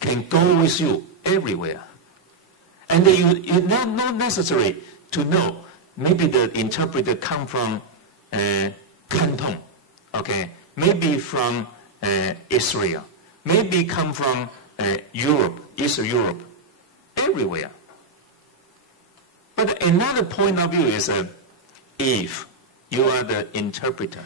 can go with you everywhere. And it's not necessary to know. Maybe the interpreter come from Canton, okay? Maybe from Israel. Maybe come from Europe, Eastern Europe, everywhere. But another point of view is if you are the interpreter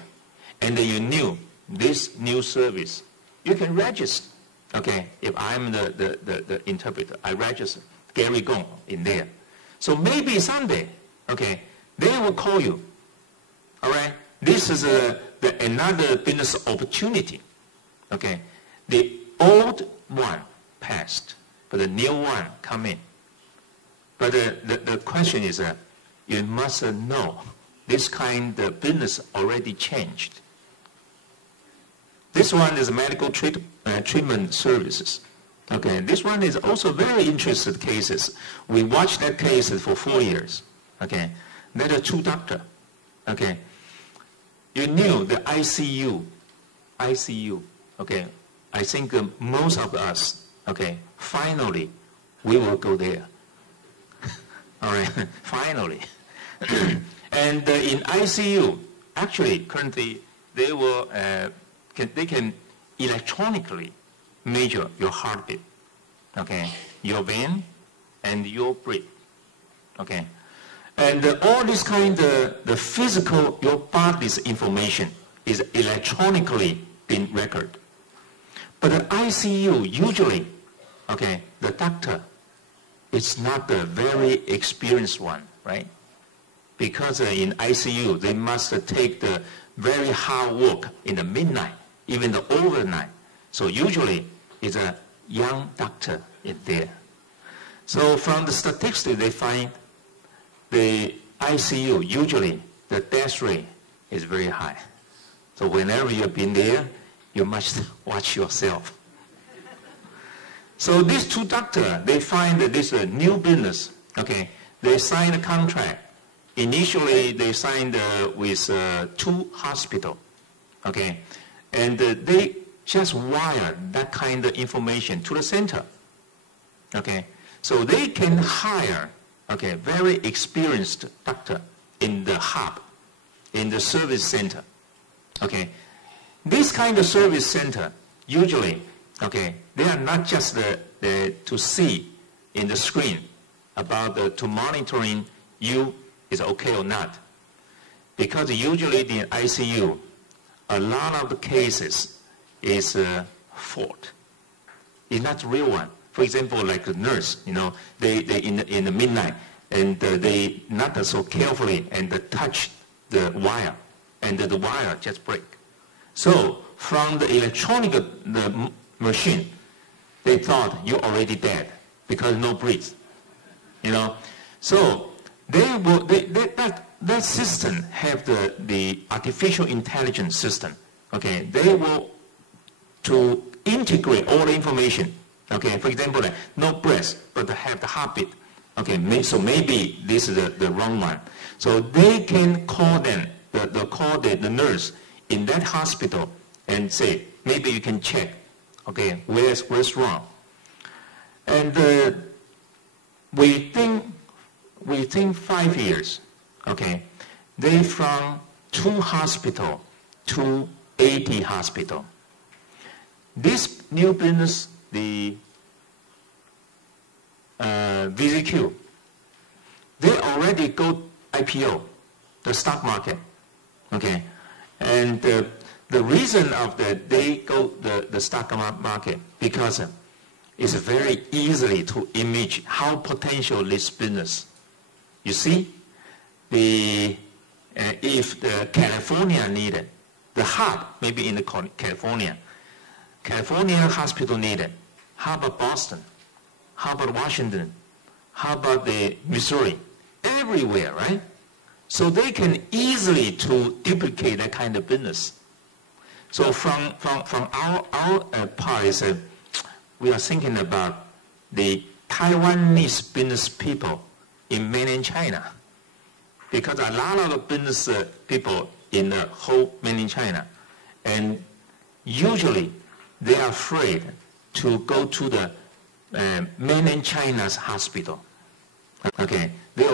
and you knew this new service, you can register. Okay, if I'm the interpreter, I register Gary Gong in there. So maybe someday, okay, they will call you. All right, this is another business opportunity. Okay, the old one passed, but the new one come in. But the question is, you must know this kind of business already changed. This one is medical treatment services. Okay, this one is also very interesting cases. We watched that case for 4 years. Okay, there are 2 doctors. Okay, you knew the ICU. Okay, I think most of us. Okay, finally, we will go there. All right, finally. And in ICU, actually, currently, they can electronically measure your heartbeat, okay, your vein, and your breath, okay. And all this kind of the physical, your body's information is electronically being recorded. But the ICU, usually, okay, the doctor is not the very experienced one, right? Because in ICU, they must take the very hard work in the midnight, even the overnight. So usually, it's a young doctor in there. So from the statistics, they find the ICU, usually the death rate is very high. So whenever you've been there, you must watch yourself. So these 2 doctors, they find that this is a new business. Okay, they sign a contract. Initially, they signed with 2 hospitals. Okay, and they just wire that kind of information to the center. Okay, so they can hire, okay, very experienced doctor in the hub, in the service center. Okay, this kind of service center usually, okay, they are not just to see in the screen about to monitoring you is okay or not, because usually in ICU, a lot of the cases is fault. It's not the real one. For example, like a nurse, you know, they in the midnight, and they not so carefully and touch the wire, and the wire just break. So from the electronic the machine, they thought you're already dead because no breath, you know. So that system have the artificial intelligence system. Okay, they will to integrate all the information. Okay, for example, like no breath, but have the heartbeat. Okay, so maybe this is the wrong one. So they can call them, the nurse in that hospital and say, maybe you can check, okay, where's wrong. And within 5 years, okay, they from 2 hospital to 80 hospital. This new business, the VZQ, they already go IPO, the stock market, okay, and the reason of that they go the stock market because it's very easily to image how potential this business. You see, if the California needed, the hub maybe in the California hospital needed. How about Boston? How about Washington? How about the Missouri? Everywhere, right? So they can easily to duplicate that kind of business. So from our part is we are thinking about the Taiwanese business people in mainland China, because a lot of the business people in the whole mainland China, and usually they are afraid to go to the mainland China's hospital. Okay, they